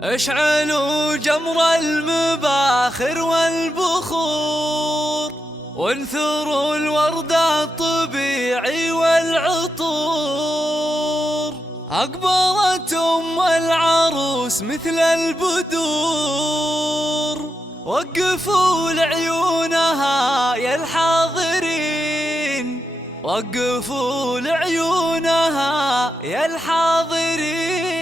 اشعلوا جمر المباخر والبخور، وانثروا الورد الطبيعي والعطور. أقبلت أم العروس مثل البدور، وقفوا لعيونها يا الحاضرين، وقفوا لعيونها يا الحاضرين.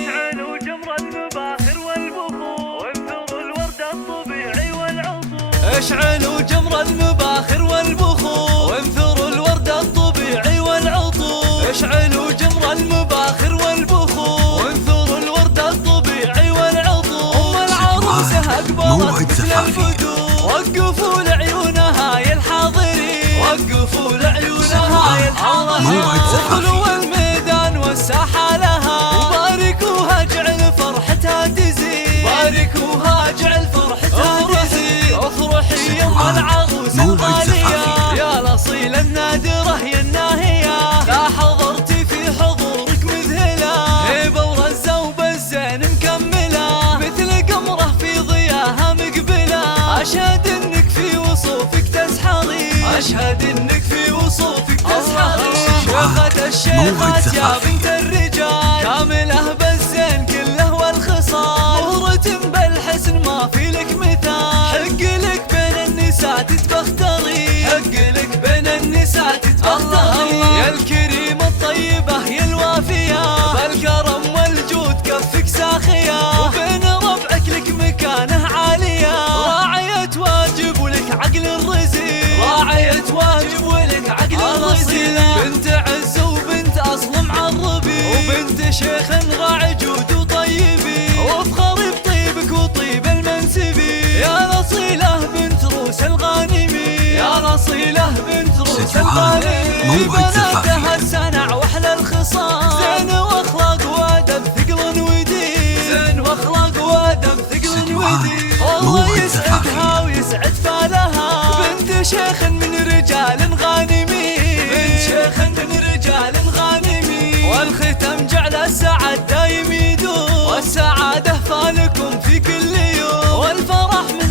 اشعلوا جمر المباخر والبخور، وانثروا الورد الطبيعي والعطور. اشعلوا جمر المباخر والبخور، وانثروا الورد الطبيعي والعطور. اشعلوا جمر المباخر والبخور، وانثروا الورد الطبيعي والعطور. أم العروسة أقبلت مثل البدور، وقفوا لعيونها يا الحاضرين، وقفوا لعيونها يا الحاضرين. ادخلوا الميدان والساحة لها، وباركوها جعل فرحتها تزيد، باركوها جعل فرحتها تزيد. افرحي يا ام العروس الغالية، يا الاصيل النادرة يا الناهية. لا حضرتي في حضورك مذهلة، هيبة ورزة وبالزين مكملة، مثل قمرة في ضياها مقبلة. اشهد انك في وصوفك تسحري، اشهد انك في وصوفك تسحري. شيخة الشيخات يا بنت الرجال، كاملة بالزين كله والخصال. مهرة بالحسن ما في لك مثال، حق لك بين النساء تتبختري، حق لك بين النساء تتبختري. يا الكريمة الطيبة يا الوافية، بالكرم والجود كفك ساخية، وبين ربعك لك مكانه عالية. راعية واجب ولك عقل الرزيق، راعية واجب ولك عقل الرزيق. بنت عز وبنت أصل معربي، وبنت شيخ راعي جود وطيبي، وافخري بطيبك وطيب المنسبي. يا الأصيلة بنت روس الغانمي، يا الأصيلة بنت روس الغانمي. بناتها السنع واحلى الخصال، زين واخلاق وادب ثقل ودين، زين واخلاق وادب ثقل ودين. الله يسعدها ويسعد فالها، بنت شيخ من رجال غانمي، بنت شيخ من رجال غانمي. والختم جعل السعد دايم يدوم، والسعادة فالكم في كل يوم، والفرح من